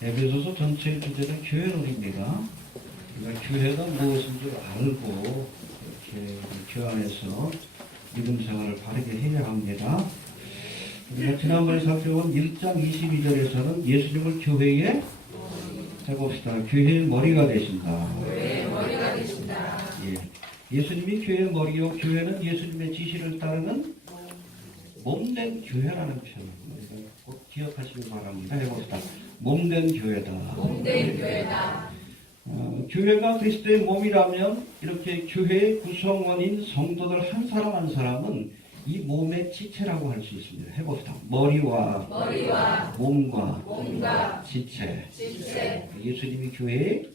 에베소서 전체의 주제는 교회론입니다. 그러니까 교회가 무엇인 줄 알고 이렇게 교회 안에서 믿음 생활을 바르게 해야 합니다. 우리가 지난번에 살펴본 1장 22절에서는 예수님을 교회에 해봅시다. 교회의 머리가 되신다. 교회의 머리가 되신다. 예수님이 교회의 머리요, 교회는 예수님의 지시를 따르는 몸된 교회라는 표현입니다. 꼭 기억하시기 바랍니다. 해봅시다. 몸된 교회다. 몸된 교회다. 교회가 그리스도의 몸이라면 이렇게 교회의 구성원인 성도들 한 사람 한 사람은 이 몸의 지체라고 할 수 있습니다. 해봅시다. 머리와 몸과 지체. 예수님이 교회의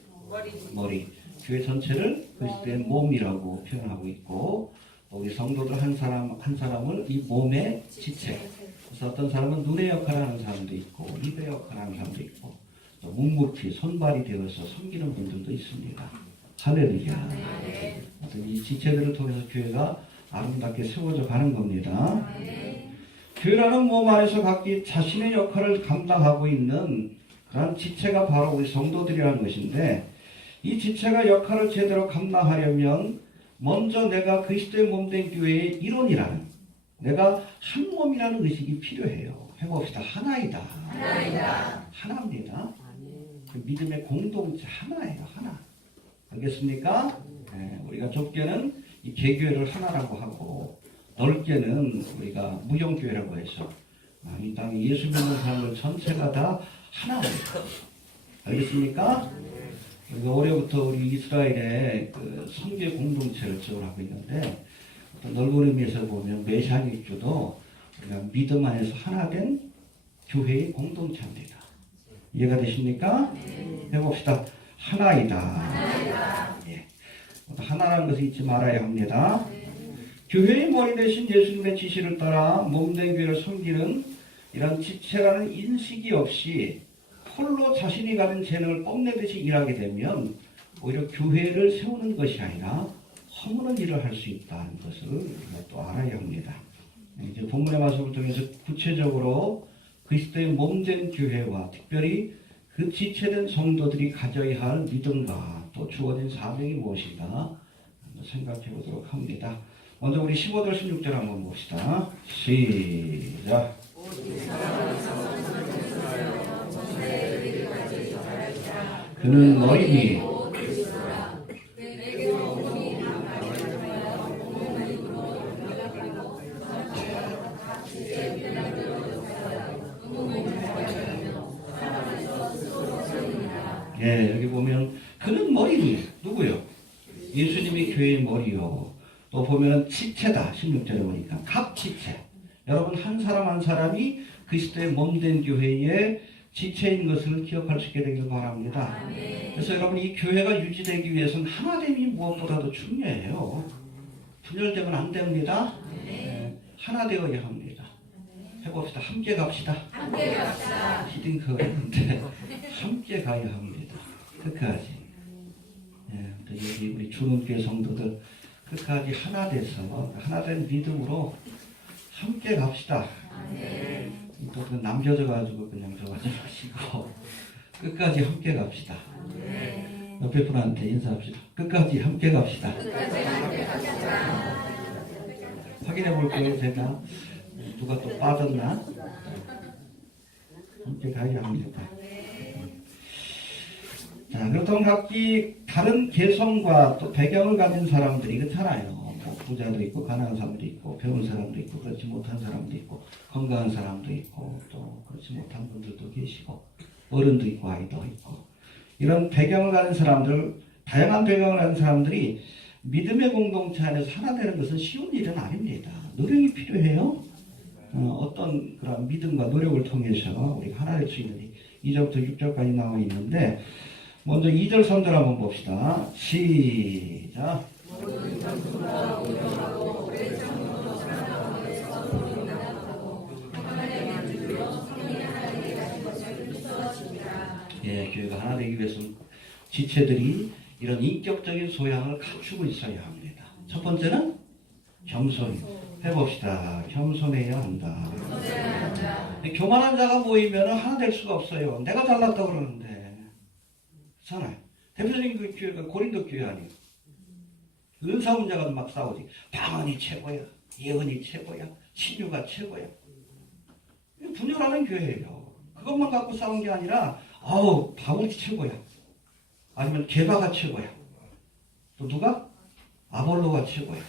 머리. 교회 전체를 그리스도의 몸이라고 표현하고 있고, 우리 성도들 한 사람 한 사람을 이 몸의 지체. 그래서 어떤 사람은 눈의 역할을 하는 사람도 있고, 입의 역할을 하는 사람도 있고, 또 묵묵히 손발이 되어서 섬기는 분들도 있습니다. 할렐루야. 이 지체들을 통해서 교회가 아름답게 세워져 가는 겁니다. 교회라는 몸 안에서 각기 자신의 역할을 감당하고 있는 그런 지체가 바로 우리 성도들이라는 것인데, 이 지체가 역할을 제대로 감당하려면 먼저 내가 그리스도의 몸된 교회의 일원이라는, 내가 한 몸이라는 의식이 필요해요. 해봅시다. 하나이다. 하나입니다. 그 믿음의 공동체 하나예요. 하나. 알겠습니까? 우리가 좁게는 이 개교회를 하나라고 하고, 넓게는 우리가 무형교회라고 해서 이 땅에 예수 믿는 사람들 전체가 다 하나입니다. 알겠습니까? 우리가 올해부터 우리 이스라엘의 그 선교 공동체를 지원하고 있는데, 어떤 넓은 의미에서 보면 메시아닉교도 우리가 믿음 안에서 하나 된 교회의 공동체입니다. 이해가 되십니까? 해봅시다. 하나이다. 하나라는 것을 잊지 말아야 합니다. 교회의 머리 대신 예수님의 지시를 따라 몸된 교회를 섬기는 이런 지체라는 인식이 없이 홀로 자신이 가진 재능을 뽐내듯이 일하게 되면 오히려 교회를 세우는 것이 아니라 허무는 일을 할 수 있다는 것을 우리가 또 알아야 합니다. 이제 본문의 말씀을 통해서 구체적으로 그리스도의 몸된 교회와 특별히 그 지체된 성도들이 가져야 할 믿음과 또 주어진 사명이 무엇인가 한번 생각해 보도록 합니다. 먼저 우리 15절 16절 한번 봅시다. 시작. 그는 너희니 여기 보면 그는 머리니 누구요? 예수님이 교회의 머리요. 또 보면 지체다. 16절에 보니까 각 지체. 여러분 한 사람 한 사람이 그리스도의 몸된 교회의 지체인 것을 기억할 수 있게 되길 바랍니다. 그래서 여러분 이 교회가 유지되기 위해서는 하나됨이 무엇보다도 중요해요. 분열되면 안 됩니다. 하나 되어야 합니다. 해봅시다. 함께 갑시다. 히딩크가 했는데 함께 가야 합니다. 끝까지. 여기 우리 주문교회 성도들 끝까지 하나 돼서 하나된 믿음으로 함께 갑시다. 또 남겨져 가지고 그냥 저하지 마시고 끝까지 함께 갑시다. 옆에 분한테 인사합시다. 끝까지 함께 갑시다. 확인해 볼게요. 제가 누가 또 빠졌나? 함께 가야 합니다. 자, 그렇다면 각기 다른 개성과 또 배경을 가진 사람들이 그렇잖아요. 뭐 부자도 있고 가난한 사람도 있고 배운 사람도 있고 그렇지 못한 사람도 있고 건강한 사람도 있고 또 그렇지 못한 분들도 계시고 어른도 있고 아이도 있고 이런 배경을 가진 사람들, 다양한 배경을 가진 사람들이 믿음의 공동체 안에서 하나 되는 것은 쉬운 일은 아닙니다. 노력이 필요해요. 어떤 그런 믿음과 노력을 통해서 우리가 하나 될 수 있는 2절부터 6절까지 나와 있는데 먼저 2절 3절 한번 봅시다. 시작. 교회가 하나 되기 위해서는 지체들이 이런 인격적인 소양을 갖추고 있어야 합니다. 첫 번째는 겸손. 해봅시다. 겸손해야 한다. 교만한 자가 모이면 하나 될 수가 없어요. 내가 잘났다고 그러는데. 그렇잖아요. 대표적인 그 교회가 고린도 교회 아니에요. 은사 문제가 막 싸우지. 방언이 최고야. 예언이 최고야. 치유가 최고야. 분열하는 교회예요. 그것만 갖고 싸운 게 아니라 바울이 최고야. 아니면 게바가 최고야. 또 누가? 아볼로가 최고야.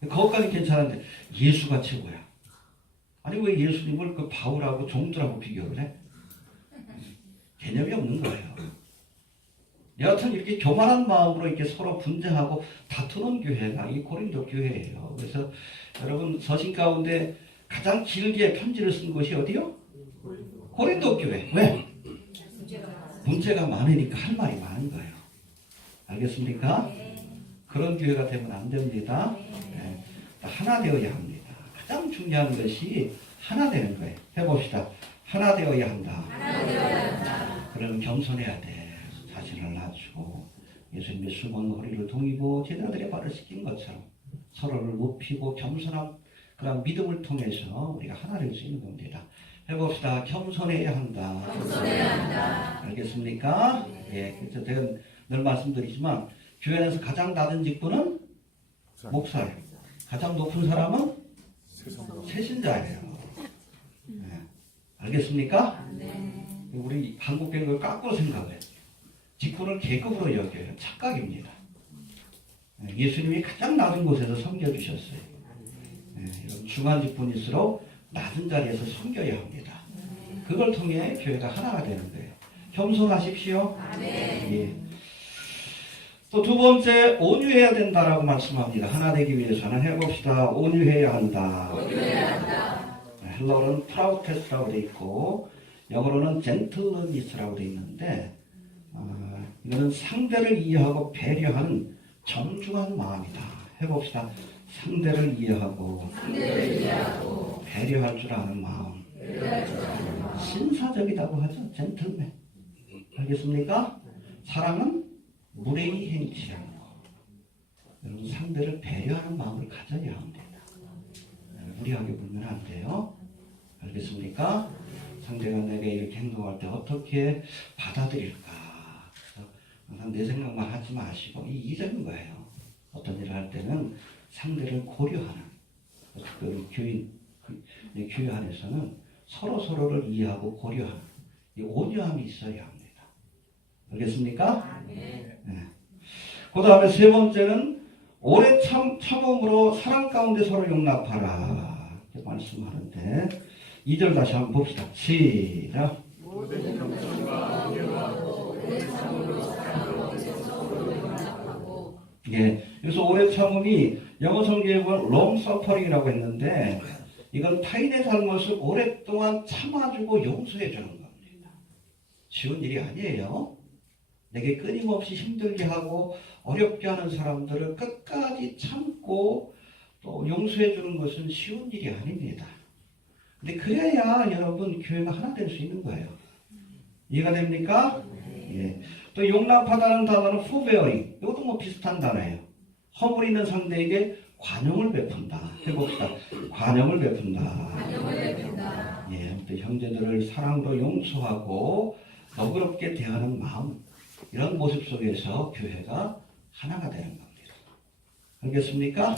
그것까지 괜찮은데 예수가 최고야. 아니 왜 예수님을 그 바울하고 종들하고 비교를 해? 개념이 없는 거예요. 여하튼 이렇게 교만한 마음으로 이렇게 서로 분쟁하고 다투는 교회가 이 고린도 교회예요. 그래서 여러분 서신 가운데 가장 길게 편지를 쓴 곳이 어디요? 고린도 교회. 왜? 문제가 많으니까 할 말이 많은 거예요. 알겠습니까? 그런 교회가 되면 안 됩니다. 네. 하나 되어야 합니다. 가장 중요한 것이 하나 되는 거예요. 해봅시다. 하나 되어야 한다. 그러면 겸손해야 돼. 자신을 낮추고 예수님의 수건 허리를 동이고 제자들의 발을 씻긴 것처럼 서로를 높이고 겸손한 그런 믿음을 통해서 우리가 하나 될 수 있는 겁니다. 해봅시다. 겸손해야 한다. 알겠습니까? 예, 그래서 제가 늘 말씀드리지만 교회 안에서 가장 낮은 직분은 목사예요. 가장 높은 사람은 세신자예요. 네. 알겠습니까? 우리 한국교회는 그걸 거꾸로 생각해요. 직분을 계급으로 여겨요. 착각입니다. 네. 예수님이 가장 낮은 곳에서 섬겨주셨어요. 네. 이런 중한 직분일수록 낮은 자리에서 섬겨야 합니다. 그걸 통해 교회가 하나가 되는 거예요. 겸손하십시오. 예. 또 두 번째, 온유해야 된다라고 말씀합니다. 하나 되기 위해서는 해봅시다. 온유해야 한다. 헬러어는 프라우테스라고 되어 있고 영어로는 젠틀러니스라고 되어 있는데 이거는 상대를 이해하고 배려하는 정중한 마음이다. 해봅시다. 상대를 이해하고 배려할 줄 아는 마음. 신사적이라고 하죠. 젠틀맨. 알겠습니까? 사랑은 무례히 행치 않고 여러분 상대를 배려하는 마음을 가져야 합니다. 무리하게 굴면 안 돼요. 알겠습니까? 상대가 내게 이렇게 행동할 때 어떻게 받아들일까? 항상 내 생각만 하지 마시고 이적인 거예요. 어떤 일을 할 때는 상대를 고려하는 특별히 교회 안에서는 서로를 이해하고 고려하는 이 온유함이 있어야 합니다. 알겠습니까? 네. 그 다음에 세 번째는 오래 참음으로 사랑 가운데 서로 용납하라 이렇게 말씀하는데 2절 다시 한번 봅시다. 시작. 예, 그래서 오래 참음이 영어 성경에 보면 long suffering이라고 했는데 이건 타인의 잘못을 오랫동안 참아주고 용서해주는 겁니다. 쉬운 일이 아니에요. 내게 끊임없이 힘들게 하고 어렵게 하는 사람들을 끝까지 참고 또 용서해주는 것은 쉬운 일이 아닙니다. 근데 그래야 여러분 교회가 하나 될 수 있는 거예요. 이해가 됩니까? 예. 또 용납하다는 단어는 forbearing. 이것도 뭐 비슷한 단어예요. 허물있는 상대에게 관용을 베푼다. 해봅시다. 관용을 베푼다. 예. 또 형제들을 사랑으로 용서하고 너그럽게 대하는 마음. 이런 모습 속에서 교회가 하나가 되는 겁니다. 알겠습니까?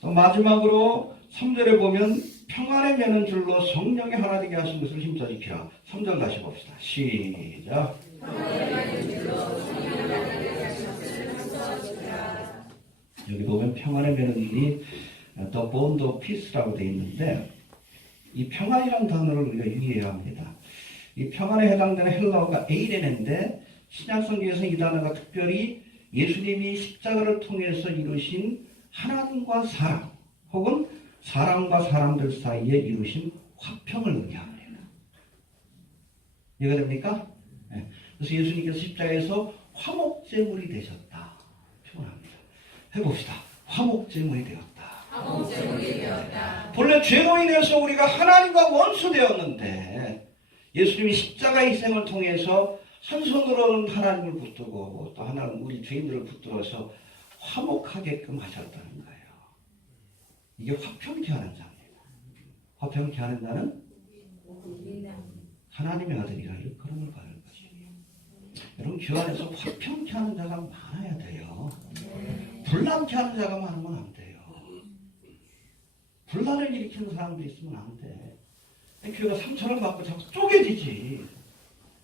또 마지막으로 3절에 보면 평안에 매는 줄로 성령이 하나 되게 하신 것을 힘써 지키라. 3절 다시 봅시다. 시작. 여기 보면 평안에 매는 줄이 The bond of peace라고 되어 있는데 이 평안이라는 단어를 우리가 유의해야 합니다. 이 평안에 해당되는 헬라어가 에이레네인데 신약성경에서 이 단어가 특별히 예수님이 십자가를 통해서 이루신 하나님과 사람 혹은 사람과 사람들 사이에 이루신 화평을 의미합니다. 이해가 됩니까? 네. 그래서 예수님께서 십자가에서 화목제물이 되셨다 표현합니다. 해봅시다. 화목제물이 되었다. 본래 죄로 인해서 우리가 하나님과 원수 되었는데 예수님이 십자가 희생을 통해서 한 손으로는 하나님을 붙들고 또 하나는 우리 죄인들을 붙들어서 화목하게끔 하셨다는 거예요. 이게 화평케 하는 자입니다. 화평케 하는 자는 하나님의 아들이라 일컬음을 받을 것이에요. 여러분 교회 안에서 화평케 하는 자가 많아야 돼요. 분란케 하는 자가 많으면 안 돼요. 분란을 일으키는 사람들이 있으면 안 돼. 교회가 상처를 받고 자꾸 쪼개지지.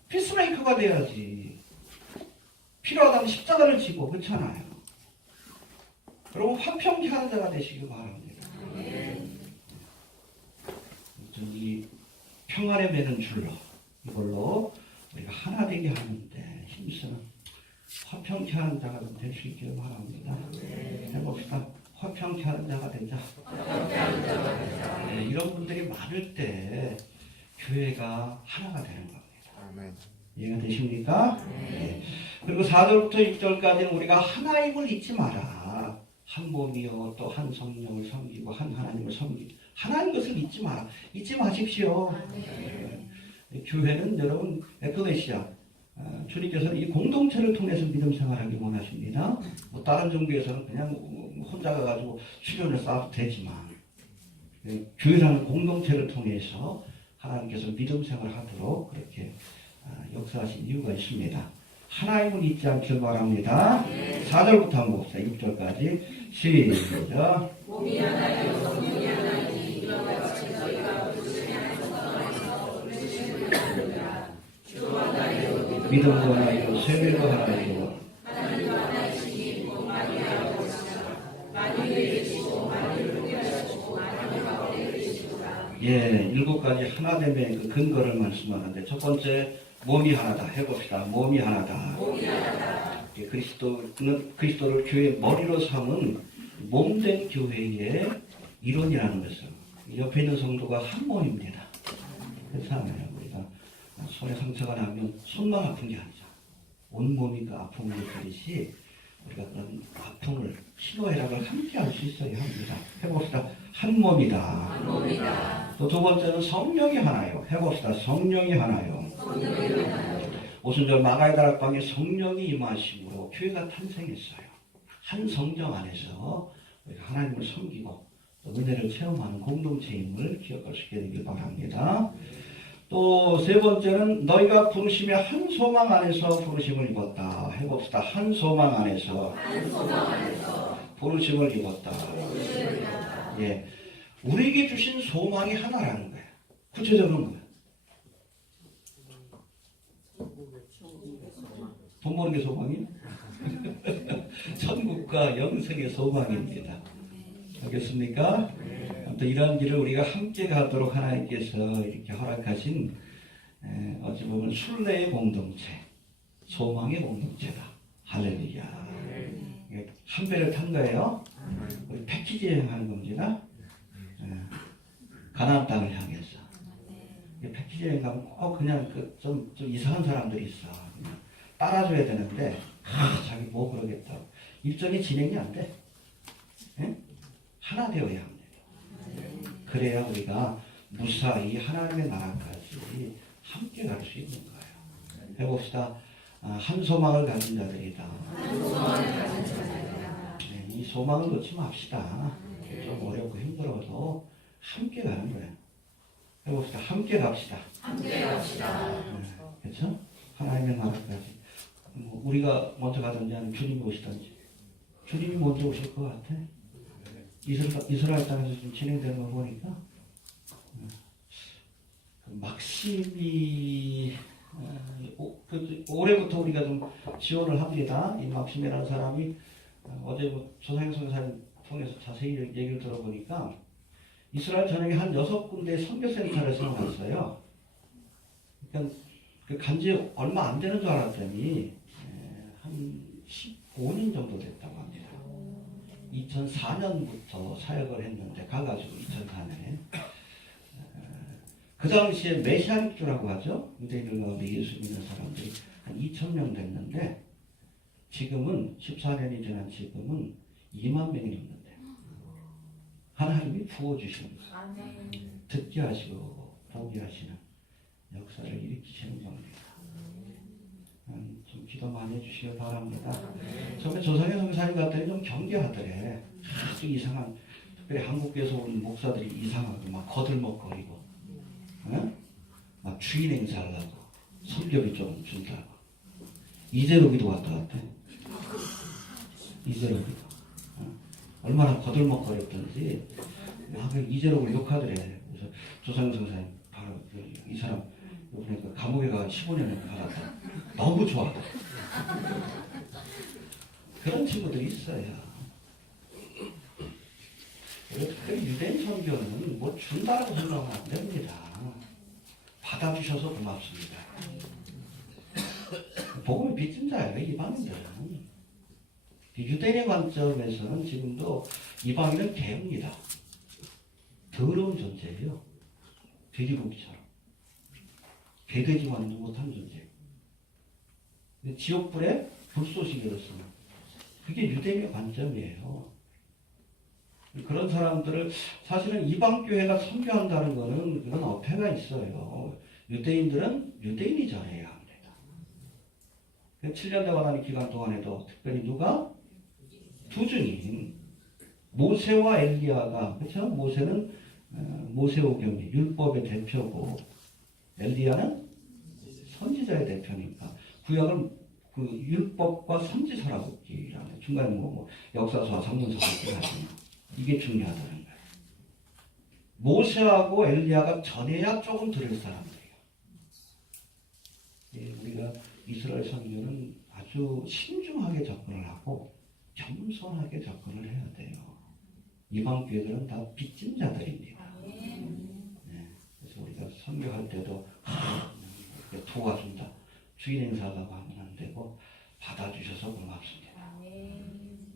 피스메이커가 돼야지. 필요하다면 십자가를 지고 그렇잖아요. 여러분 화평케 하는 자가 되시길 바랍니다. 이 평안에 매는 줄로 이걸로 우리가 하나 되게 하는데 힘쓰는 화평케 하는 자가 좀 될 수 있기를 바랍니다. 해봅시다. 화평케 하는 자가 되자. 네, 이런 분들이 많을 때 교회가 하나가 되는 겁니다. 이해가 되십니까? 네. 그리고 4절부터 6절까지는 우리가 하나임을 잊지 마라. 한 몸이요 또 한 성령을 섬기고 한 하나님을 섬기고 하나님 것을 잊지 마라. 잊지 마십시오. 네. 교회는 여러분 에클레시아 주님께서는 이 공동체를 통해서 믿음 생활하기 원하십니다. 뭐 다른 종교에서는 그냥 혼자 가가지고 수련을 쌓아도 되지만 교회라는 공동체를 통해서 하나님께서 믿음 생활하도록 그렇게 역사하신 이유가 있습니다. 하나님을 잊지 않길 바랍니다. 4절부터 한번 봅시다. 6절까지 시작. 몸이 하나요 성령이 하나니 이와 같이 너희가 부르심의 한 성령에서 부르심을 받느니라. 주와 하나요 믿음도 하나이고 세밀도 하나이고 하나님도 하나이시니 곧 만유하고 계시라. 만유를 계시고 만유를 통일하시고 만유를 가운데 계시구나. 예, 7가지 하나됨의 그 근거를 말씀하는데 첫 번째 몸이 하나다 해봅시다. 몸이 하나다. 몸이 하나다. 예, 그리스도를 교회의 머리로 삼은 몸된 교회의 이론이라는 것은 옆에 있는 성도가 한 몸입니다. 그렇잖아요. 우리가 손에 상처가 나면 손만 아픈 게 아니죠. 온 몸이 그 아픔을 느끼듯이 우리가 그런 아픔을 희노애락을 함께 할 수 있어야 합니다. 해봅시다. 한 몸이다. 한 몸이다. 또 두 번째는 성령이 하나요. 해봅시다. 성령이 하나요. 성령이 하나요. 오순절 마가의 다락방에 성령이 임하심으로 교회가 탄생했어요. 한 성령 안에서 우리가 하나님을 섬기고 또 은혜를 체험하는 공동체임을 기억할 수 있게 되길 바랍니다. 또 세 번째는 너희가 부르심의 한 소망 안에서 부르심을 입었다. 해봅시다. 한 소망 안에서 부르심을 입었다. 예, 우리에게 주신 소망이 하나라는 거예요. 구체적으로 뭐예요? 돈 버는 게 소망이에요? 천국과 영생의 소망입니다. 알겠습니까? 아무튼 이런 길을 우리가 함께 가도록 하나님께서 이렇게 허락하신 어찌 보면 순례의 공동체, 소망의 공동체다. 할렐루야. 한 배를 탄 거예요. 우리 패키지 여행하는 겁니다. 가나안 땅을 향해서. 패키지 여행 가면 꼭 그냥 좀 이상한 사람들이 있어. 그냥 따라줘야 되는데 자기 뭐 그러겠다고. 일정이 진행이 안 돼. 예? 하나 되어야 합니다. 그래야 우리가 무사히 하나님의 나라까지 함께 갈 수 있는 거예요. 해봅시다. 한 소망을 가진 자들이다. 네, 이 소망을 놓지 맙시다. 좀 어렵고 힘들어도 함께 가는 거예요. 해봅시다. 함께 갑시다. 함께 갑시다. 그렇죠? 하나님의 나라까지. 우리가 먼저 가든지 아니면 주님이 오시든지. 주님이 먼저 오실 것 같아. 이스라엘 땅에서 지금 진행되는 거 보니까 막심이 올해부터 우리가 좀 지원을 합니다. 이 막심이라는 사람이 어제 조상혁 선사님 통해서 자세히 얘기를 들어보니까 이스라엘 전역에 한 6군데 선교센터를 세워놨어요. 그러니까 그 간지 얼마 안 되는 줄 알았더니 한 15년 정도 됐다고 합니다. 2004년부터 사역을 했는데 가가지고 2004년에 그 당시에 메시아닉주라고 하죠. 유대인들 가운데 예수 믿는 사람들이 한 2,000명 됐는데 지금은 14년이 지난 지금은 2만 명이 넘는데 하나님이 부어주시는 거예요. 듣게 하시고 보게 하시는 역사를 일으키시는 겁니다. 좀 기도 많이 해주시길 바랍니다. 처음에 조상의 성사님 갔더니 좀 경계하더래. 아주 이상한 특별히 한국에서 온 목사들이 이상하게 막 거들먹거리고, 어? 막 주인 행사하려고 성격이 좀 준다고. 이재록이도 왔다 갔대. 이재록이도. 얼마나 거들먹거렸던지 막 이재록을 욕하더래. 그래서 조상영 선생님 바로 이 사람 이번에 그 감옥에 가 15년을 받았다. 너무 좋아하다. 그런 친구들이 있어요. 특별히 유대인 선교는 뭐 준다라고 생각하면 안 됩니다. 받아주셔서 고맙습니다. 복음의 빚진 자예요, 이방인들은. 유대인의 관점에서는 지금도 이방인은 개입니다. 더러운 존재예요. 돼지고기처럼. 개돼지만도 못한 존재. 지옥불에 불쏘시개로서는 그게 유대인의 관점이에요. 그런 사람들을 사실은 이방교회가 선교한다는 것은 그런 어폐가 있어요. 유대인들은 유대인이 전해야 합니다. 7년 대관하는 기간 동안에도 특별히 누가? 두 증인 모세와 엘리야가, 그렇죠? 모세는 모세오경이 율법의 대표고 엘리야는 선지자의 대표니까 구약은 그 율법과 선지서라고 얘기하는 중간에 뭐 역사서와 성문서가 있거든요. 이게 중요하다는 거예요. 모세하고 엘리야가 전해야 조금 들을 사람들이에요. 예, 우리가 이스라엘 선교는 아주 신중하게 접근을 하고 겸손하게 접근을 해야 돼요. 이방 교회들은 다 빚진 자들입니다. 네, 그래서 우리가 선교할 때도 도와준다, 주인 행사하려고 하면 안 되고 받아주셔서 고맙습니다.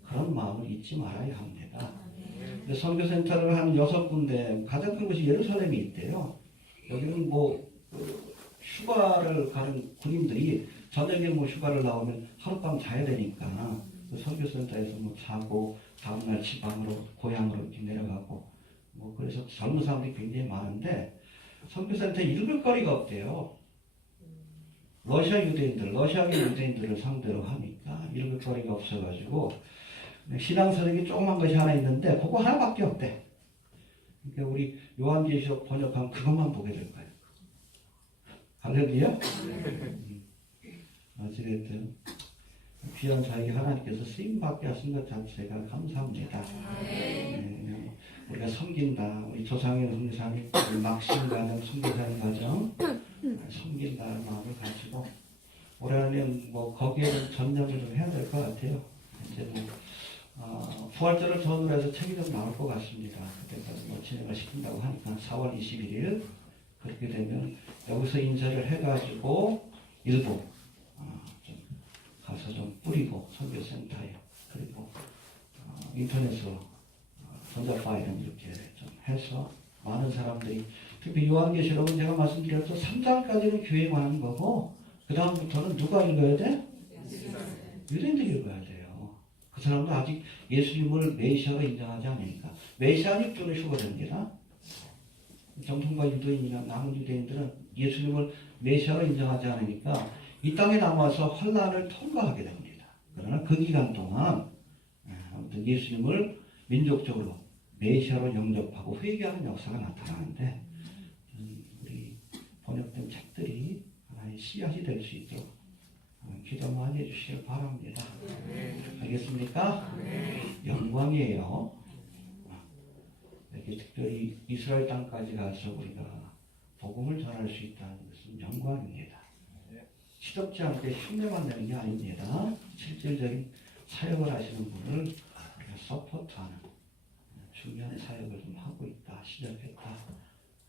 그런 마음을 잊지 말아야 합니다. 선교센터를 한 6군데, 가장 큰 곳이 예루살렘이 있대요. 여기는 뭐 휴가를 가는 군인들이 저녁에 뭐 휴가를 나오면 하룻밤 자야 되니까 선교센터에서 뭐 자고 다음날 지방으로 고향으로 이렇게 내려가고 뭐 그래서 젊은 사람들이 굉장히 많은데 선교센터에 읽을 거리가 없대요. 러시아 유대인들을 상대로 하니까 읽을 거리가 없어가지고 신앙서적이 조그만 것이 하나 있는데 그거 하나밖에 없대. 그러니까 우리 요한계시록 번역하면 그것만 보게 될 거예요. 할렐루야? 어찌됐든 귀한 자에게 하나님께서 쓰임받게 하신 것 자체가 감사합니다. 네, 우리가 섬긴다. 우리 조상현 선교사님, 막신가정, 선교사님 가정 섬긴다는 마음을 가지고 올해는 뭐 거기에는 전념을 좀 해야 될 것 같아요. 이제 부활절을 전후로 해서 책이 좀 나올 것 같습니다. 그때까지 뭐 진행을 시킨다고 하니까 4월 21일 그렇게 되면 여기서 인쇄를 해가지고 일부 좀 가서 좀 뿌리고 선교센터에 그리고 인터넷으로 전자 파일은 이렇게 좀 해서 많은 사람들이 특히 요한계시록은 제가 말씀드렸죠. 3장까지는 교회에 관한 거고 그 다음부터는 누가 읽어야 돼? 유대인들이 읽어야 돼요. 그 사람도 아직 예수님을 메시아로 인정하지 않으니까 메시아 입주는 휴거됩니다. 정통과 유대인이나 남은 유대인들은 예수님을 메시아로 인정하지 않으니까 이 땅에 남아서 환란을 통과하게 됩니다. 그러나 그 기간 동안 아무튼 예수님을 민족적으로 메시아로 영접하고 회개하는 역사가 나타나는데 우리 번역된 책들이 하나의 씨앗이 될 수 있도록 기도 많이 해주시길 바랍니다. 알겠습니까? 영광이에요. 이렇게 특별히 이스라엘 땅까지 가서 우리가 복음을 전할 수 있다는 것은 영광입니다. 시덥지 않게 흉내만 내는 게 아닙니다. 실질적인 사역을 하시는 분을 우리가 서포트하는 중요한 사역을 좀 하고 있다, 시작했다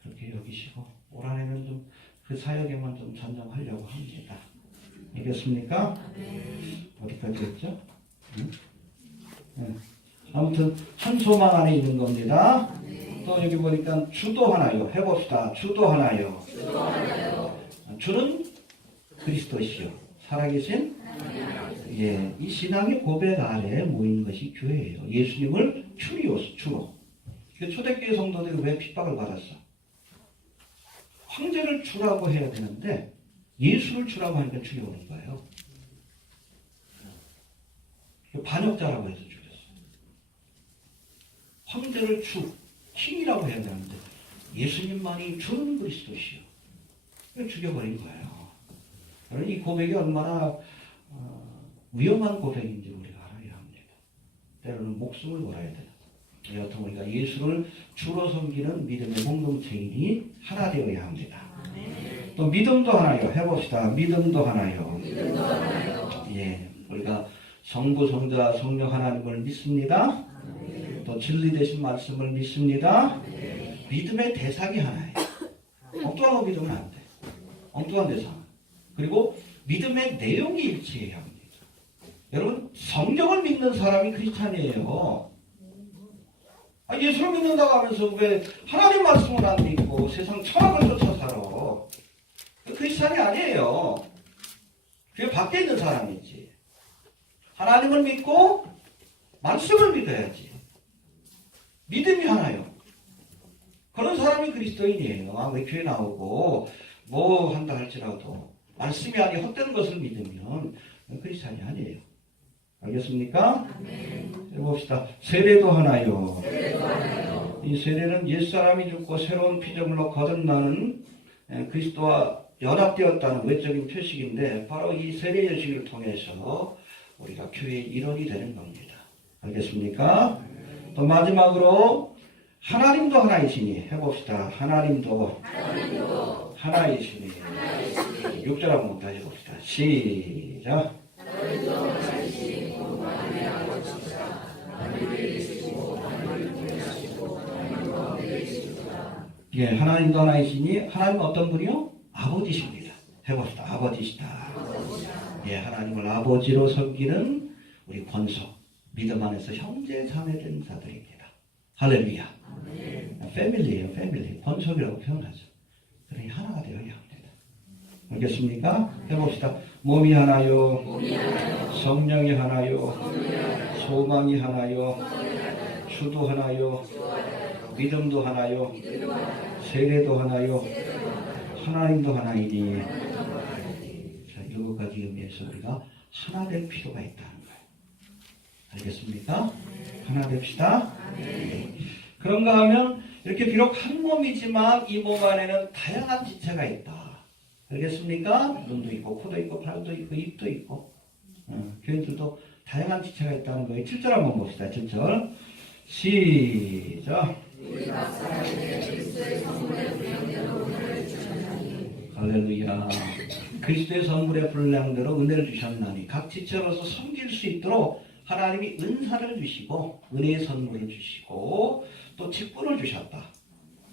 그렇게 여기시고 올 한해는 좀 그 사역에만 좀 전념하려고 합니다. 알겠습니까? 어디까지 했죠? 네. 아무튼 한 소망 안에 있는 겁니다. 또 여기 보니까 주도 하나요. 해봅시다. 주도 하나요. 주는 그리스도시요. 살아계신 예, 이 신앙의 고백 아래 모인 것이 교회예요. 예수님을 주로. 초대교회 성도들이 왜 핍박을 받았어? 황제를 주라고 해야 되는데 예수를 주라고 하니까 주려 오는 거예요. 반역자라고 해서 죽였어요. 황제를 주, 킹이라고 해야 되는데 예수님만이 주는 그리스도시요. 죽여버린 거예요. 이 고백이 얼마나 위험한 고백인지 우리가 알아야 합니다. 때로는 목숨을 걸어야 돼요. 여하튼 우리가 예수를 주로 섬기는 믿음의 공동체인이 하나 되어야 합니다. 또 믿음도 하나요. 해봅시다. 믿음도 하나요. 예, 우리가 성부, 성자, 성령 하나님을 믿습니다. 또 진리 되신 말씀을 믿습니다. 믿음의 대상이 하나예요. 엉뚱한 거 믿으면 안 돼. 엉뚱한 대상. 그리고 믿음의 내용이 일치해야 합니다. 여러분, 성경을 믿는 사람이 크리스찬이에요. 예수를 믿는다고 하면서 왜 하나님 말씀을 안 믿고 세상 철학을 쫓아 살아? 크리스찬이 아니에요. 그게 밖에 있는 사람이지. 하나님을 믿고 말씀을 믿어야지. 믿음이 하나요. 그런 사람이 그리스도인이에요. 아무리 교회 나오고 뭐 한다 할지라도 말씀이 아니 헛되는 것을 믿으면 크리스찬이 아니에요. 알겠습니까? 해봅시다. 세례도 하나요. 이 세례는 옛사람이 죽고 새로운 피조물로 거듭나는 그리스도와 연합되었다는 외적인 표식인데 바로 이 세례 여식을 통해서 우리가 교회의 일원이 되는 겁니다. 알겠습니까? 또 마지막으로 하나님도 하나이시니 해봅시다. 하나님도 하나이시니 6절 한번 다시 해봅시다. 시작. 예, 하나님도 하나이시니 하나님은 어떤 분이요? 아버지십니다. 해봅시다. 아버지시다. 예, 하나님을 아버지로 섬기는 우리 권속 믿음 안에서 형제 자매된 자들입니다. 할렐루야. 패밀리예요. 패밀리. 권속이라고 표현하죠. 그러니 하나가 되어야 합니다. 알겠습니까? 해봅시다. 몸이 하나요. 성령이 하나요. 소망이 하나요. 주도 하나요. 믿음도 하나요. 세례도 하나요. 하나님도 하나이니. 자, 7가지 의미에서 우리가 하나 될 필요가 있다는 거예요. 알겠습니까? 하나 됩시다. 그런가 하면 이렇게 비록 한 몸이지만 이 몸 안에는 다양한 지체가 있다. 알겠습니까? 눈도 있고 코도 있고 발도 있고 입도 있고 교인들도 다양한 지체가 있다는 거예요. 7절 한번 봅시다. 7절 시작. 할렐루야. 그리스도의 성물의 분량대로 은혜를 주셨나니 각 지체로서 섬길 수 있도록 하나님이 은사를 주시고 은혜의 선물을 주시고 또 직분을 주셨다.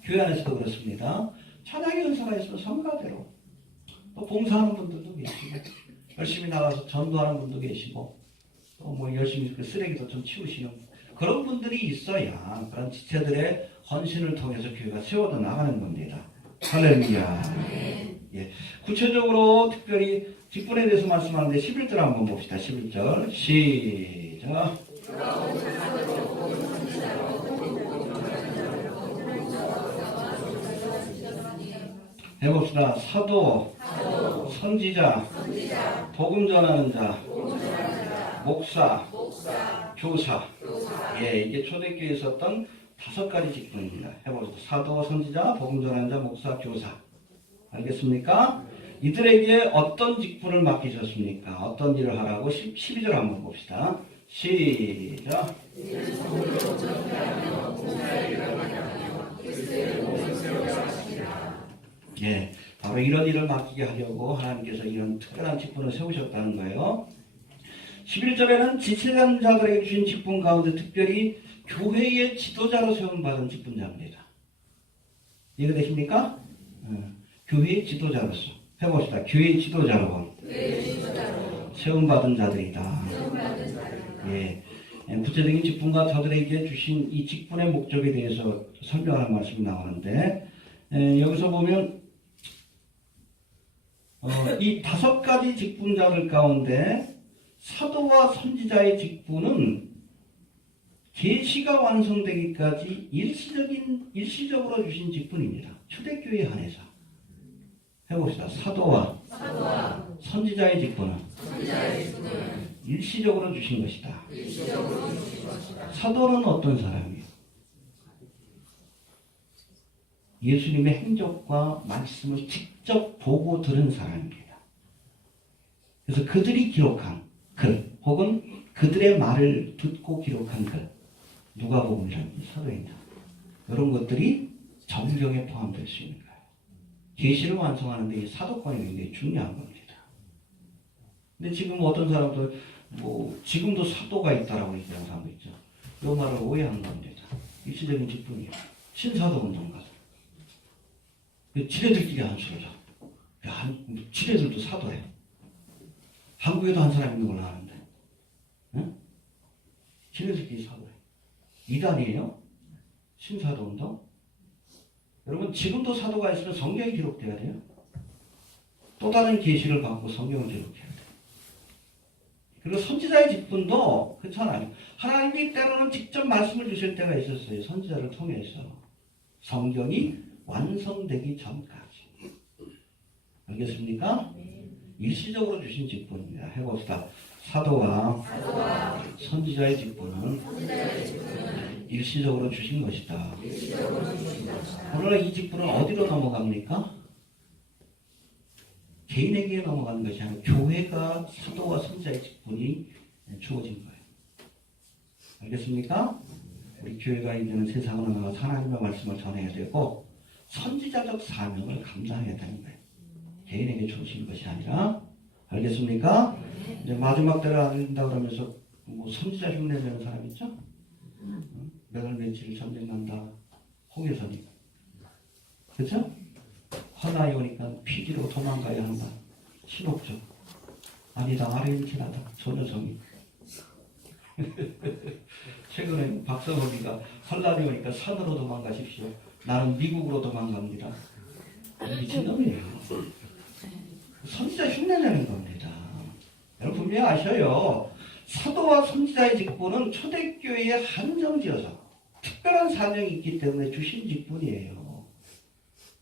교회 안에서도 그렇습니다. 찬양의 은사가 있으면 성가대로 또 봉사하는 분들도 계시고 열심히 나가서 전도하는 분도 계시고 또 뭐 열심히 그 쓰레기도 좀 치우시는 그런 분들이 있어야 그런 지체들의 헌신을 통해서 교회가 세워져 나가는 겁니다. 할렐루야. 예. 구체적으로 특별히 직분에 대해서 말씀하는데 11절 한번 봅시다. 11절 시작. 해봅시다. 사도, 선지자, 복음 전하는 자, 목사, 교사. 예, 이게 초대교회에 있었던 5가지 직분입니다. 해봅시다. 사도, 선지자, 복음 전하는 자, 목사, 교사. 알겠습니까? 이들에게 어떤 직분을 맡기셨습니까? 어떤 일을 하라고? 12절 한번 봅시다. 시작. 예, 바로 이런 일을 맡기게 하려고 하나님께서 이런 특별한 직분을 세우셨다는 거예요. 11절에는 지체자들에게 주신 직분 가운데 특별히 교회의 지도자로 세움받은 직분자입니다. 이해되십니까? 교회의 지도자로서 해봅시다. 교회의 지도자로 세움받은 자들이다. 예, 구체적인 직분과 저들에게 주신 이 직분의 목적에 대해서 설명하는 말씀이 나오는데 여기서 보면 이 5가지 직분자들 가운데 사도와 선지자의 직분은 계시가 완성되기까지 일시적으로 주신 직분입니다. 초대교회에 한해서 해봅시다. 사도와 선지자의 직분은 일시적으로 주신 것이다. 사도는 어떤 사람이에요? 예수님의 행적과 말씀을 직접 보고 들은 사람입니다. 그래서 그들이 기록한 글 혹은 그들의 말을 듣고 기록한 글, 누가복음이라든지 사도행전, 이런 것들이 정경에 포함될 수 있는 거예요. 계시를 완성하는 데 이 사도권이 굉장히 중요한 겁니다. 근데 지금 어떤 사람들 지금도 사도가 있다라고 얘기하는 사람도 있죠. 이 말을 오해한 겁니다. 일시적인 직분이에요. 신사도 운동가들. 지네들끼리 안 쓰러져. 지네들도 사도예요. 한국에도 한 사람 있는 걸로 아는데. 응? 지네들끼리 사도예요. 이단이에요? 신사도 운동? 여러분 지금도 사도가 있으면 성경이 기록돼야 돼요. 또 다른 계시를 받고 성경을 기록해야 돼요. 그리고 선지자의 직분도 그렇잖아요. 하나님이 때로는 직접 말씀을 주실 때가 있었어요. 선지자를 통해서. 성경이 완성되기 전까지. 알겠습니까? 일시적으로 주신 직분입니다. 해봅시다. 사도와 선지자의 직분은 일시적으로 주신 것이다. 그러나 이 직분은 어디로 넘어갑니까? 개인에게 넘어가는 것이 아니라 교회가 사도와 선지자의 직분이 주어진 거예요. 알겠습니까? 우리 교회가 이제는 세상으로 나가서 하나님의 말씀을 전해야 되고 선지자적 사명을 감당해야 되는 거예요. 개인에게 주어진 것이 아니라. 알겠습니까? 이제 마지막 때를 안 된다 그러면서 선지자 흉내 내는 사람 있죠? 몇 월 며칠 전쟁 난다. 홍해선이. 그렇죠? 화나이 오니까 피지로 도망가야 한다. 신옥조. 아니다. 아르헨티나다. 소녀성이. 최근에 박성호이가 혼란이 오니까 산으로 도망가십시오. 나는 미국으로 도망갑니다. 미친놈이에요. 선지자 흉내내는 겁니다. 여러분 분명히 아셔요. 사도와 선지자의 직분은 초대교회에 한정지어서 특별한 사명이 있기 때문에 주신 직분이에요.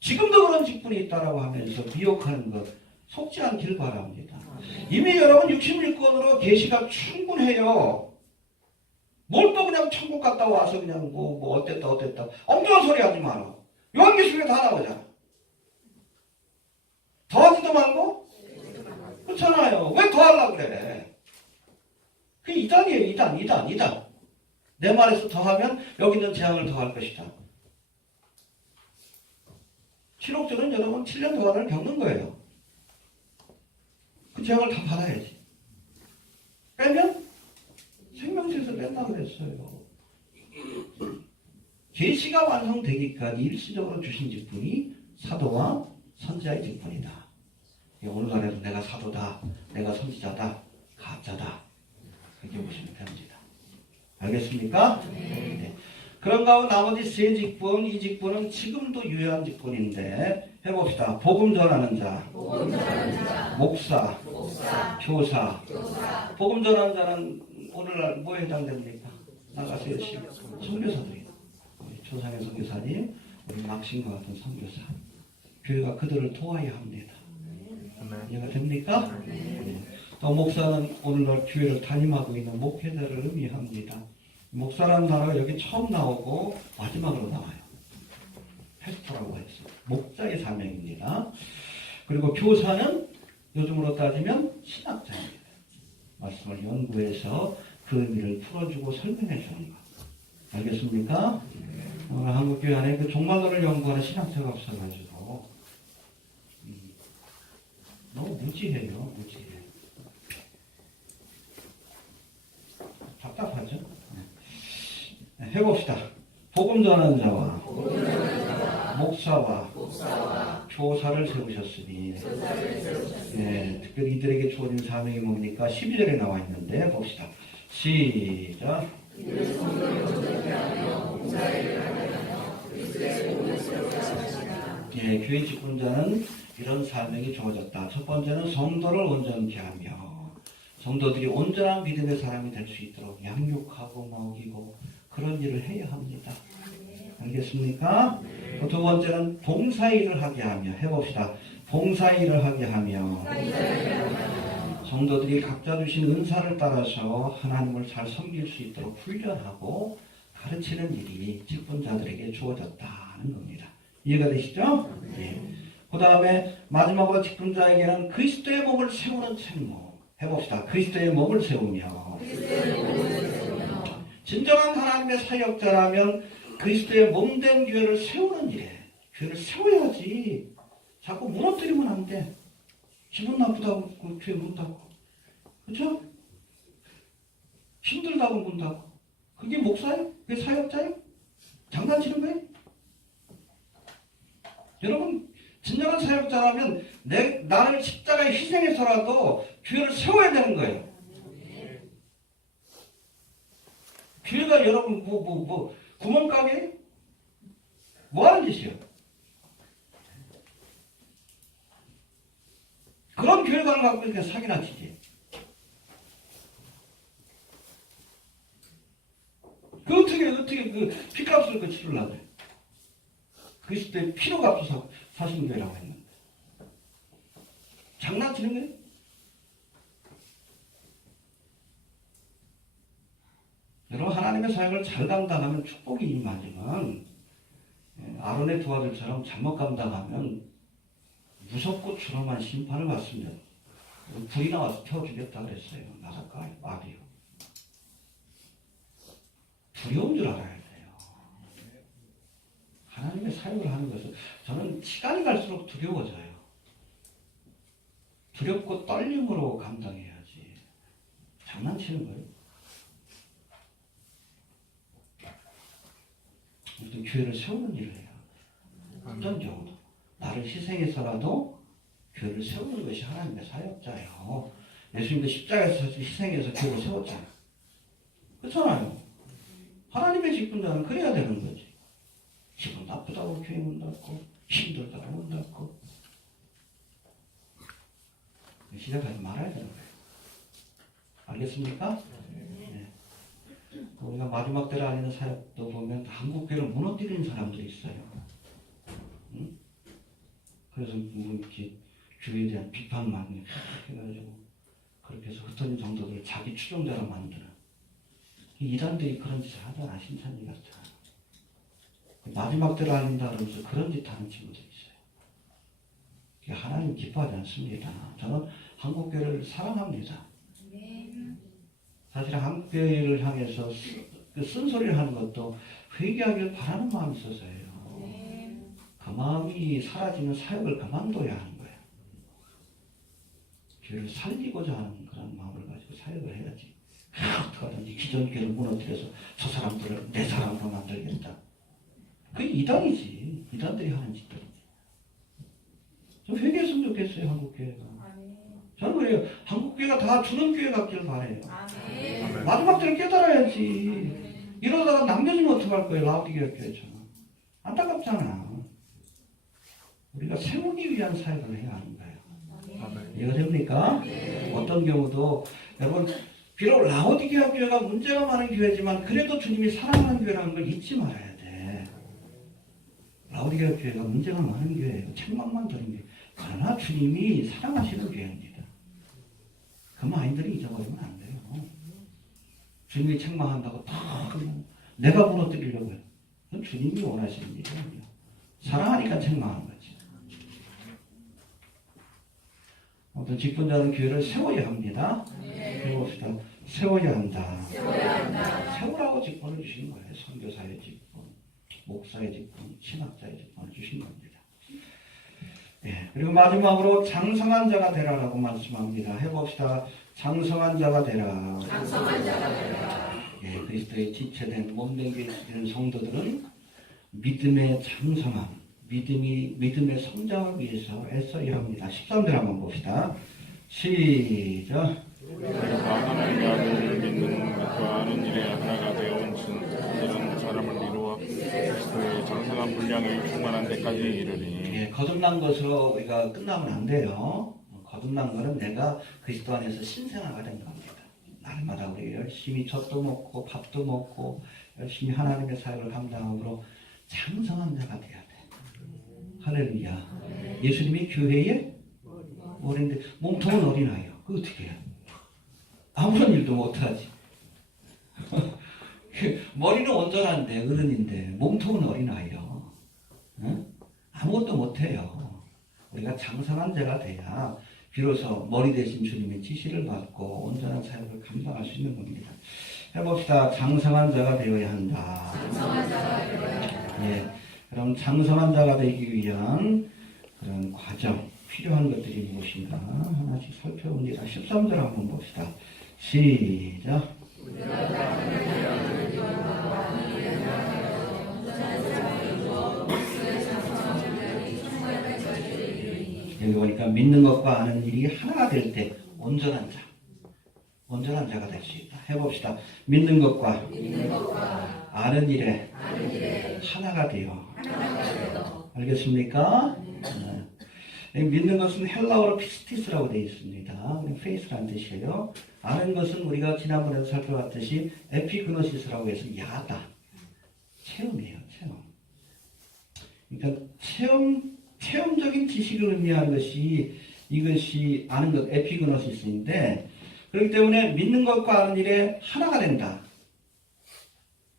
지금도 그런 직분이 있다라고 하면서 미혹하는 것 속지 않기를 바랍니다. 이미 여러분 66권으로 계시가 충분해요. 뭘 또 그냥 천국 갔다 와서 그냥 뭐 어땠다 엉뚱한 소리 하지 마라. 요한계시록에 다 나오잖아. 더하지도 말고 그렇잖아요. 왜 더하려고 그래? 그 이단이에요. 이단. 내 말에서 더하면 여기 있는 재앙을 더할 것이다. 7억조는 여러분 7년 동안을 겪는 거예요. 그 재앙을 다 받아야지. 빼면 생명체에서 뺀다고 그랬어요. 계시가 완성되기까지 일시적으로 주신 직분이 사도와 선지자의 직분이다. 오늘날에도 내가 사도다, 내가 선지자다, 가짜다. 그렇게 보시면 됩니다. 알겠습니까? 네. 그런 가운데 나머지 세 직분, 이 직분은 지금도 유효한 직분인데 해봅시다. 복음 전하는 자, 목사, 교사. 복음 전하는 자는 오늘날 뭐에 해당됩니까? 나가세요. 선교사들이에요. 조상의 선교사님, 우리 막신과 같은 선교사. 교회가 그들을 도와야 합니다. 이해가 됩니까? 네. 또 목사는 오늘날 교회를 담임하고 있는 목회자를 의미합니다. 목사라는 단어가 여기 처음 나오고 마지막으로 나와요. 패스터라고 했어요. 목자의 사명입니다. 그리고 교사는 요즘으로 따지면 신학자입니다. 말씀을 연구해서 그 의미를 풀어주고 설명해 주는 것. 알겠습니까? 오늘 한국교회 안에 그 종말론을 연구하는 신학자가 없어가지고 너무 무지해요. 답답하죠? 네. 해봅시다. 복음 전하는 자와 목사와 교사를 세우셨으니 네, 특별히 이들에게 주어진 사명이 뭡니까? 12절에 나와 있는데 봅시다. 시작. 예, 교회 직분자는 이런 사명이 주어졌다. 첫 번째는 성도를 온전케 하며 성도들이 온전한 믿음의 사람이 될 수 있도록 양육하고 먹이고 그런 일을 해야 합니다. 알겠습니까? 두 번째는 봉사일을 하게 하며 해봅시다. 봉사일을 하게 하며 성도들이 각자 주신 은사를 따라서 하나님을 잘 섬길 수 있도록 훈련하고 가르치는 일이 직분자들에게 주어졌다는 겁니다. 이해가 되시죠? 예. 그 다음에 마지막으로 직분자에게는 그리스도의 몸을 세우는 책무. 해봅시다. 그리스도의 몸을 세우며. 진정한 하나님의 사역자라면 그리스도의 몸된 교회를 세우는 일에 교회를 세워야지. 자꾸 무너뜨리면 안 돼. 기분 나쁘다고 그 교회 문 닫고. 그렇죠? 힘들다고 문 닫고. 그게 목사예요? 그게 사역자예요? 장난치는 거예요? 여러분 진정한 사역자라면 나를 십자가에 희생해서라도 교회를 세워야 되는 거예요. 교회가 여러분 구멍가게 뭐 하는 짓이에요? 그런 교회관을 갖고 이렇게 사기나 치지. 어떻게 그 피값을 그 치르려고 해. 그리스도의 피로 값을 사신 교회라고 했는데. 장난치는 거예요? 여러분 하나님의 사역을 잘 감당하면 축복이 임하지만 아론의 두 아들처럼 잘못 감당하면 무섭고 추노만 심판을 받습니다. 불이 나와서 태워주겠다 그랬어요. 나사가 아비요. 두려운 줄 알아야 돼요. 하나님의 사역을 하는 것은 저는 시간이 갈수록 두려워져요. 두렵고 떨림으로 감당해야지. 장난치는 거예요. 무슨 교회를 세우는 일을 해요. 어떤 경우도 나를 희생해서라도 교회를 세우는 것이 하나님의 사역자예요. 예수님도 십자가에서 희생해서 교회를 세웠잖아요. 그렇잖아요. 하나님의 직분자는 그래야 되는 거지. 기분 나쁘다고 교회 문 닫고 힘들다고 문 닫고 시작하지 말아야 되는 거예요. 알겠습니까? 네. 우리가 마지막 때를 알리는 사역도 보면 한국교회를 무너뜨리는 사람들이 있어요. 응? 그래서 뭐 이렇게 교회에 대한 비판만 해가지고 그렇게 해서 흩어진 정도들 자기 추종자로 만드는 이단들이 그런 짓을 하잖아. 신천지 같아. 마지막 때를 알린다 그러면서 그런 짓 하는 친구들이 있어요. 하나님 기뻐하지 않습니다. 저는 한국교회를 사랑합니다. 사실 한국교회를 향해서 그 쓴소리를 하는 것도 회개하길 바라는 마음이 있어서예요. 그 마음이 사라지면 사역을 그만둬야 하는 거예요. 교회를 살리고자 하는 그런 마음을 가지고 사역을 해야지. 어떡하든지 기존 교회를 무너뜨려서 저 사람들을 내 사람으로 만들겠다. 그게 이단이지. 이단들이 하는 짓들이지. 좀 회개했으면 좋겠어요. 한국교회가. 저는 그래요. 한국교회가 다 주는 교회 같기를 바래요. 마지막 때는 깨달아야지. 이러다가 남겨지면 어떡할 거예요. 라우디게아 교회처럼. 안타깝잖아. 우리가 세우기 위한 사역을 해야 하는 거예요. 이해가 됩니까? 어떤 경우도 여러분 비록 라우디게아 교회가 문제가 많은 교회지만 그래도 주님이 사랑하는 교회라는 걸 잊지 말아야 돼. 라우디게아 교회가 문제가 많은 교회예요. 책망만 들은 교회. 그러나 주님이 사랑하시는 교회입니다. 그 마인드를 잊어버리면 안 돼요. 주님이 책망한다고 다 내가 무너뜨리려고 해요. 그건 주님이 원하시는 일이 아니에요. 사랑하니까 책망하는 거지. 어떤 직분자는 교회를 세워야 합니다. 해봅시다. 세워야 한다. 세우라고 직분을 주신 거예요. 선교사의 직분, 목사의 직분, 신학자의 직분을 주신 겁니다. 예, 그리고 마지막으로 장성한 자가 되라라고 말씀합니다. 해봅시다. 장성한 자가 되라. 예, 그리스도의 지체된 몸된 교회에 있는 성도들은 믿음의 장성함, 믿음의 성장을 위해서 애써야 합니다. 13절 한번 봅시다. 시작. 우리가 하나님의 아들을 믿는 그 아는 일에 하나가 되어온 이런 사람을 이루어 그리스도의 장성한 분량이 충만한 데까지 이르니. 예, 거듭난 것으로 우리가 끝나면 안 돼요. 거듭난 것은 내가 그리스도 안에서 신생아가 된 겁니다. 날마다 우리 열심히 젖도 먹고 밥도 먹고 열심히 하나님의 사역을 감당함으로 장성한 자가 돼야 돼. 할렐루야. 예수님이 교회의 머리인데 몸통은 어린아이요. 그거 어떻게 해요? 아무런 일도 못하지. 머리는 온전한데 어른인데 몸통은 어린아이요. 응? 아무것도 못해요. 우리가 장성한 자가 돼야 비로소 머리 대신 주님의 지시를 받고 온전한 사역을 감당할 수 있는 겁니다. 해봅시다. 장성한 자가 되어야 한다. 예, 그럼 장성한 자가 되기 위한 그런 과정, 필요한 것들이 무엇인가 하나씩 살펴봅니다. 13절 한번 봅시다. 시작. 여기 보니까 믿는 것과 아는 일이 하나가 될 때 온전한 자가 될 수 있다. 해봅시다. 믿는 것과 아는 일에 하나가 되어. 알겠습니까? 믿는 것은 헬라어로 피스티스라고 되어 있습니다. 페이스라는 뜻이에요. 아는 것은 우리가 지난번에도 살펴봤듯이 에피그노시스라고 해서 야다. 체험이에요. 체험. 그러니까 체험적인 지식을 의미하는 것이 이것이 아는 것, 에피그노시스인데 그렇기 때문에 믿는 것과 아는 일에 하나가 된다.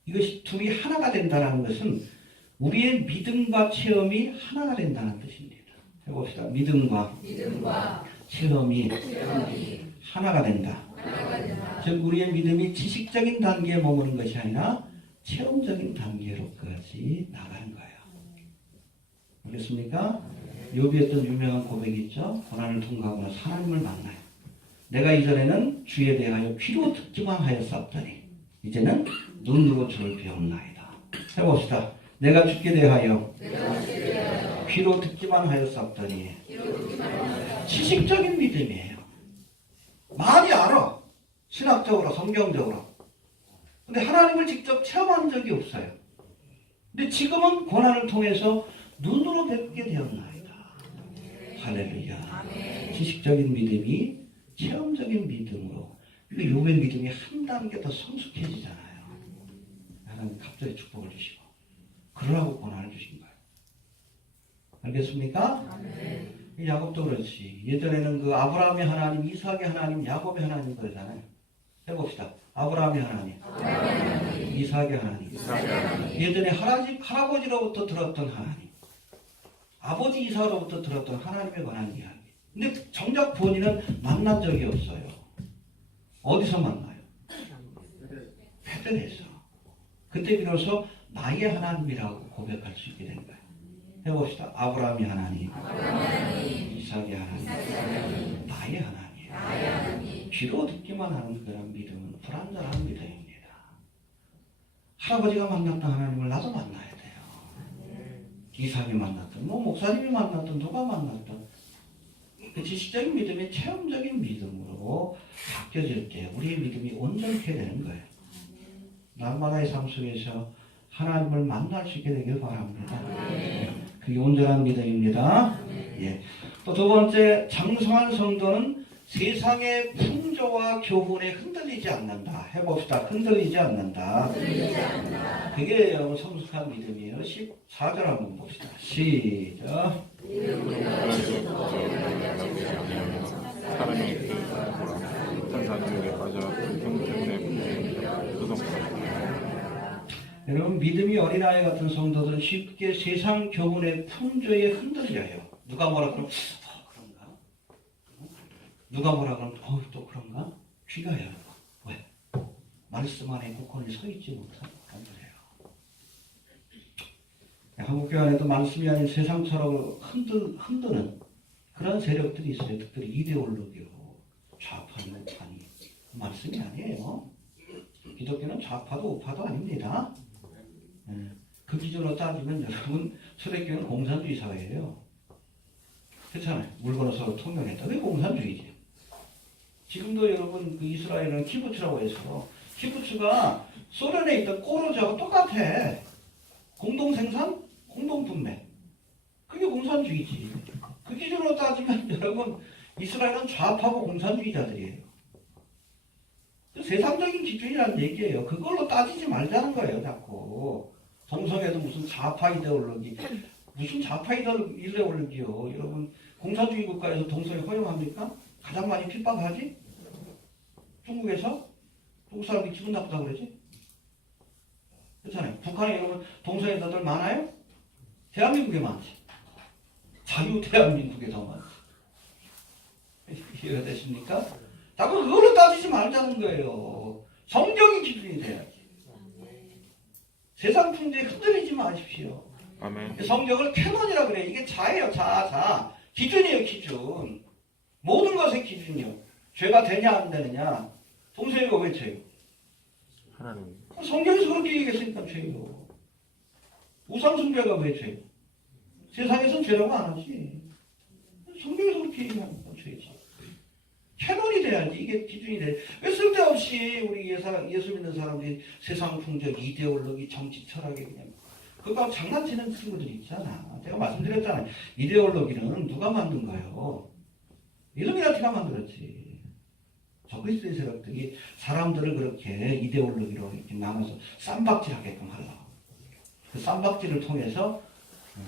이것이 둘이 하나가 된다는 것은 우리의 믿음과 체험이 하나가 된다는 뜻입니다. 해봅시다. 믿음과 체험이 하나가 된다. 즉 우리의 믿음이 지식적인 단계에 머무는 것이 아니라 체험적인 단계로까지 나가는 거예요. 알겠습니까? 욥이 했던 유명한 고백이 있죠. 고난을 통과하고 나서 하나님을 만나요. 내가 이전에는 주에 대하여 귀로 듣기만 하였었더니 이제는 눈으로 주를 배웠나이다. 해봅시다. 내가 주께 대하여 귀로 듣기만 하였었더니 지식적인 믿음이에요. 많이 알아. 신학적으로, 성경적으로. 근데 하나님을 직접 체험한 적이 없어요. 근데 지금은 고난을 통해서 눈으로 뵙게 되었나이다. 할렐루야. 지식적인 믿음이 체험적인 믿음으로. 그러니까 욥의 믿음이 한 단계 더 성숙해지잖아요. 하나님 갑자기 축복을 주시고. 그러라고 고난을 주신 거예요. 알겠습니까? 야곱도 그렇지. 예전에는 그 아브라함의 하나님, 이삭의 하나님, 야곱의 하나님 그러잖아요. 해봅시다. 아브라함의 하나님, 이삭의 하나님. 예전에 할아버지로부터 들었던 하나님, 아버지 이삭으로부터 들었던 하나님에 관한 이야기. 근데 정작 본인은 만난 적이 없어요. 어디서 만나요? 베들에서. 그때 비로소 나의 하나님이라고 고백할 수 있게 된 거예요. 해봅시다. 아브라함이 하나님, 이삭이 하나님, 나의 하나님. 귀로 듣기만 하는 그런 믿음은 불완전한 믿음입니다. 할아버지가 만났던 하나님을 나도 만나야 돼요. 이삭이 만났던, 목사님이 만났던, 누가 만났던 그 지식적인 믿음이 체험적인 믿음으로 바뀌어질 때 우리의 믿음이 온전케 되는 거예요. 날마다의 삶 속에서 하나님을 만날 수 있게 되길 바랍니다. 그게 온전한 믿음입니다. 예. 또 두 번째, 장성한 성도는 세상의 풍조와 교훈에 흔들리지 않는다. 해봅시다. 흔들리지 않는다. 그게 성숙한 믿음이에요. 14절 한번 봅시다. 시작. 사람이 천사중에 빠져 형 때문에 여러분 믿음이 어린아이 같은 성도들은 쉽게 세상 교훈의 풍조에 흔들려요. 누가 뭐라 그러면 그런가? 누가 뭐라 그러면 또 그런가? 귀가 열어. 왜? 말씀 안에 굳건히 서 있지 못하고 그런 거예요. 한국교회 안에도 말씀이 아닌 세상처럼 흔드는 그런 세력들이 있어요. 특별히 이데올로기로 좌파니 우파니 말씀이 아니에요. 기독교는 좌파도 우파도 아닙니다. 그 기준으로 따지면 여러분 초대교회는 공산주의 사회예요. 그렇잖아요. 물건을 서로 통용했다. 왜 공산주의지? 지금도 여러분 그 이스라엘은 키부츠라고 해서 키부츠가 소련에 있던 꼬로즈하고 똑같아. 공동생산, 공동분배. 그게 공산주의지. 그 기준으로 따지면 여러분 이스라엘은 좌파고 공산주의자들이에요. 세상적인 기준이라는 얘기예요. 그걸로 따지지 말자는 거예요. 자꾸. 동성애도 무슨 좌파 이데올로기. 무슨 좌파 이데올로기요. 여러분 공산주의 국가에서 동성애 허용합니까? 가장 많이 핍박하지? 중국에서? 중국 사람들이 기분 나쁘다고 그러지? 그렇잖아요. 북한에 여러분 동성애자들 많아요? 대한민국에 많지. 자유 대한민국에 더 많지. 이해가 되십니까? 자꾸 그걸로 따지지 말자는 거예요. 성경이 기준이 돼야지. 세상 풍조에 흔들리지 마십시오. 아멘. 성경을 캐논이라 그래. 이게 자예요. 자. 기준이에요. 기준. 모든 것의 기준이요. 죄가 되냐 안 되느냐. 동생이가 왜 죄요? 하나님. 성경에서 그렇게 얘기했으니까 죄요. 우상숭배가 왜 죄요? 세상에서는 죄라고 안 하지. 성경에서 그렇게 얘기하니까 죄지. 캐논이 돼야지. 이게 기준이 돼. 왜 쓸데없이 우리 예수 믿는 사람들이 세상 풍조, 이데올로기, 정치 철학에 그냥 그거 장난치는 친구들이 있잖아. 제가 말씀드렸잖아요. 이데올로기는 누가 만든 거예요? 일루미나티가 만들었지. 저 그리스도의 세력들이 사람들을 그렇게 이데올로기로 이렇게 나눠서 쌈박질하게끔 하려고. 그 쌈박질을 통해서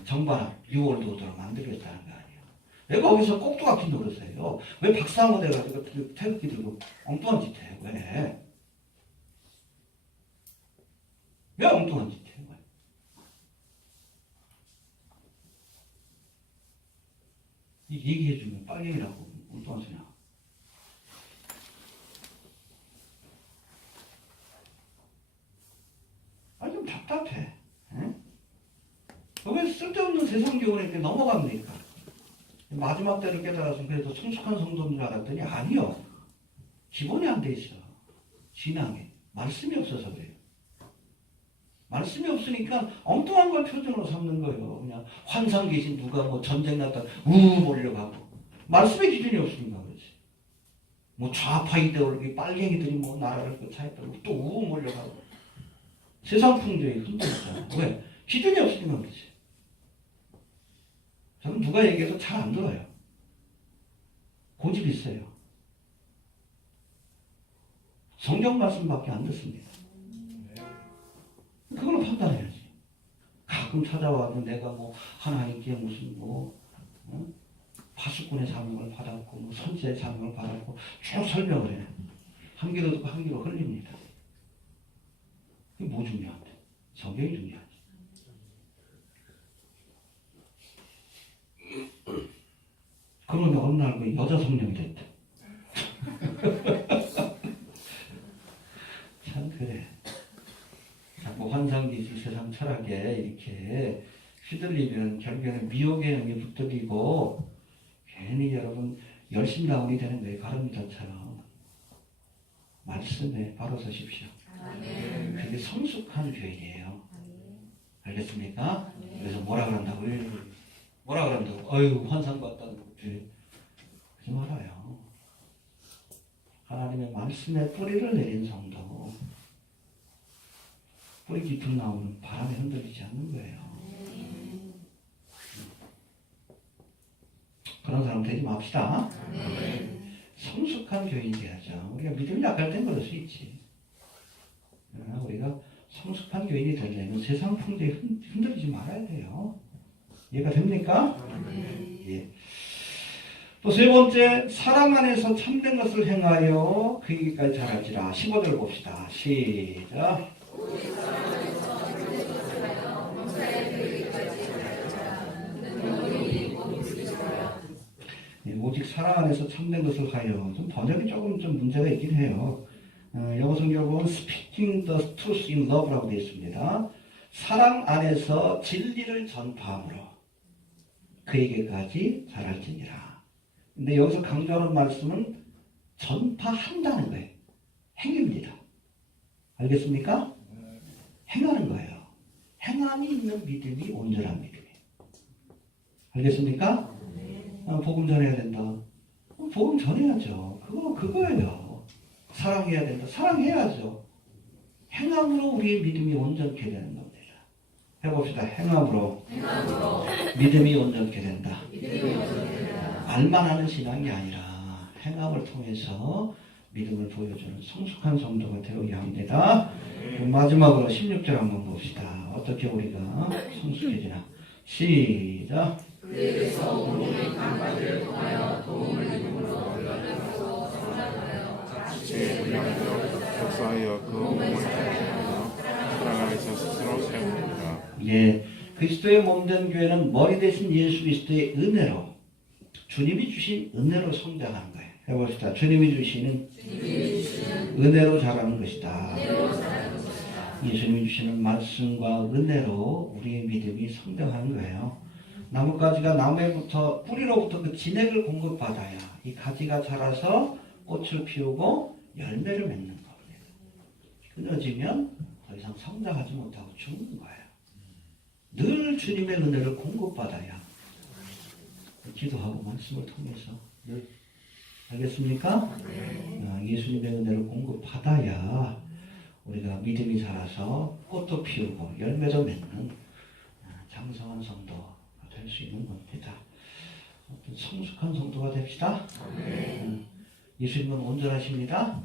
정반합, 뉴월드 오더를 만들겠다는 거 아니에요. 왜 거기서 꼭두각시 노릇해요? 왜 박사모 돼가지고 태극기 들고 엉뚱한 짓 해요? 왜? 왜 엉뚱한 짓 해요? 얘기해주면 빨갱이라고 엉뚱한 소리 나와. 아니 좀 답답해. 왜 쓸데없는 세상 교훈에 이렇게 넘어갑니까? 마지막 때를 깨달아서 그래도 성숙한 성도인 줄 알았더니 아니요. 기본이 안 돼 있어. 신앙에. 말씀이 없어서 그래요. 말씀이 없으니까 엉뚱한 걸 표준으로 삼는 거예요. 그냥 환상 계신 누가 뭐 전쟁 났다 몰려가고. 말씀의 기준이 없으니까 그렇지. 뭐 좌파 이데올로기 빨갱이들이 뭐 나라를 차했다고 또 몰려가고. 세상 풍조에 흔들렸잖아. 왜? 기준이 없으니까 그렇지. 저는 누가 얘기해도 잘 안 들어요. 고집이 있어요. 성경 말씀밖에 안 듣습니다. 그걸로 판단해야지. 가끔 찾아와도 내가 뭐 하나님께 무슨 파수꾼의 사명을 받았고 뭐 선지의 사명을 받았고 쭉 설명을 해. 한 귀로 듣고 한 귀로 흘립니다. 그게 뭐 중요한데? 성경이 중요하지. 그러면 어느 날 그 여자 성령이 됐다. 참 그래. 자꾸 환상기지 세상 철학에 이렇게 휘둘리면 결국에는 미혹의 영이 붙들리고 괜히 여러분 열심다운이 되는 거예요. 가름자처럼. 말씀에 바로 서십시오. 그게 성숙한 교회예요. 알겠습니까? 그래서 뭐라 그런다고요? 뭐라 그런다고? 어휴 환상 봤다고. 그러지 말아요. 하나님의 말씀에 뿌리를 내린 성도. 뿌리 깊은 나무는 바람에 흔들리지 않는 거예요. 그런 사람 되지 맙시다. 성숙한 교인이 돼야죠. 우리가 믿음이 약할 땐 그럴 수 있지. 그러나 우리가 성숙한 교인이 되려면 세상 풍조에 흔들리지 말아야 돼요. 이해가 됩니까? 예. 또 세 번째, 사랑 안에서 참된 것을 행하여 그 길까지 자랄지라. 15절 봅시다. 시작. 오직 사랑 안에서 참된 것을 하여. 좀 번역이 조금 좀 문제가 있긴 해요. 영어 성경은 Speaking the truth in love라고 되어 있습니다. 사랑 안에서 진리를 전파함으로 그에게까지 자랄지니라. 근데 여기서 강조하는 말씀은 전파한다는 거예요. 행위입니다. 알겠습니까? 행하는 거예요. 행함이 있는 믿음이 온전한 믿음이에요. 알겠습니까? 복음 전해야 된다. 복음 전해야죠. 그거예요. 사랑해야 된다. 사랑해야죠. 행함으로 우리의 믿음이 온전케 되는 겁니다. 해봅시다. 행함으로 믿음이 온전케 된다. 말만 하는 신앙이 아니라 행함을 통해서 믿음을 보여주는 성숙한 성도가 되어야 합니다. 마지막으로 16절 한번 봅시다. 어떻게 우리가 성숙해지나. 시작. 그에게서 온몸의 감각을 통하여 도움을 입음으로 연락하고 성장하여 지체의 분량대로 역사하여 그 몸을 사랑하여 사랑 안에서 스스로 세웁니다. 예, 그리스도의 몸된 교회는 머리 대신 예수 그리스도의 은혜로, 주님이 주신 은혜로 성장하는 거예요. 해봅시다. 주님이 주시는 은혜로 자라는 것이다. 예수님이 주시는 말씀과 은혜로 우리의 믿음이 성장하는 거예요. 나뭇가지가 나무에부터 뿌리로부터 그 진액을 공급받아야 이 가지가 자라서 꽃을 피우고 열매를 맺는 겁니다. 끊어지면 더 이상 성장하지 못하고 죽는 거예요. 늘 주님의 은혜를 공급받아야, 기도하고 말씀을 통해서 늘, 알겠습니까? 예수님의 은혜를 공급받아야 우리가 믿음이 자라서 꽃도 피우고 열매도 맺는 장성한 성도가 될 수 있는 겁니다. 성숙한 성도가 됩시다. 예수님은 온전하십니다.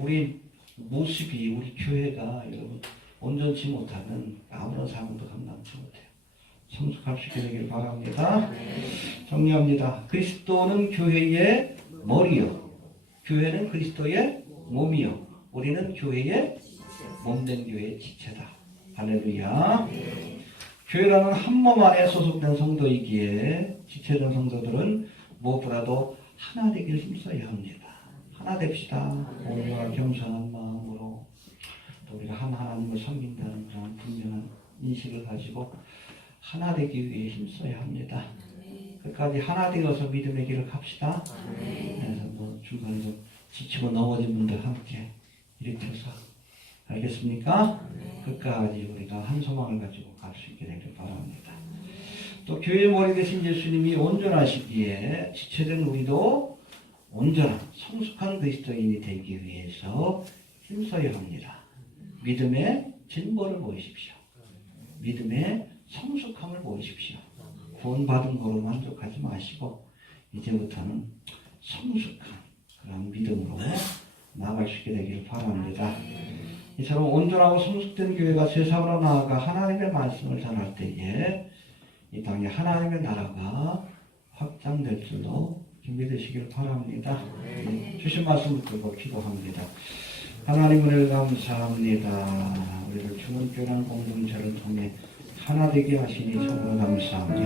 우리 모습이, 우리 교회가 여러분 온전치 못하면 아무런 사람도 감당치 못해요. 성숙할 수 있게 되길 바랍니다. 정리합니다. 그리스도는 교회의 머리요, 교회는 그리스도의 몸이요, 우리는 교회의 몸된 교회의 지체다. 할렐루야. 교회라는 한 몸 안에 소속된 성도이기에 지체된 성도들은 무엇보다도 하나 되기를 힘써야 합니다. 하나 됩시다. 온유와 겸손한 마음으로 또 우리가 한 하나님을 섬긴다는 그런 분명한 인식을 가지고 하나 되기 위해 힘써야 합니다. 끝까지 하나 되어서 믿음의 길을 갑시다. 그래서 뭐 중간에 좀 지치고 넘어진 분들 함께 일으켜서, 알겠습니까? 끝까지 우리가 한 소망을 가지고 갈 수 있게 되길 바랍니다. 또 교회의 머리 되신 예수님이 온전하시기에 지체된 우리도 온전한 성숙한 그리스도인이 되기 위해서 힘써야 합니다. 믿음의 진보를 보이십시오. 믿음의 성숙함을 보이십시오. 구원받은 거로 만족하지 마시고 이제부터는 성숙한 그런 믿음으로 나아갈 수 있게 되길 바랍니다. 이처럼 온전하고 성숙된 교회가 세상으로 나아가 하나님의 말씀을 전할 때에 이 땅에 하나님의 나라가 확장될 줄로 준비되시길 바랍니다. 주신 말씀을 들고 기도합니다. 하나님 은혜를 감사합니다. 우리를 주님교회라는 공동체를 통해 하나 되게 하시니 참으로 감사합니다.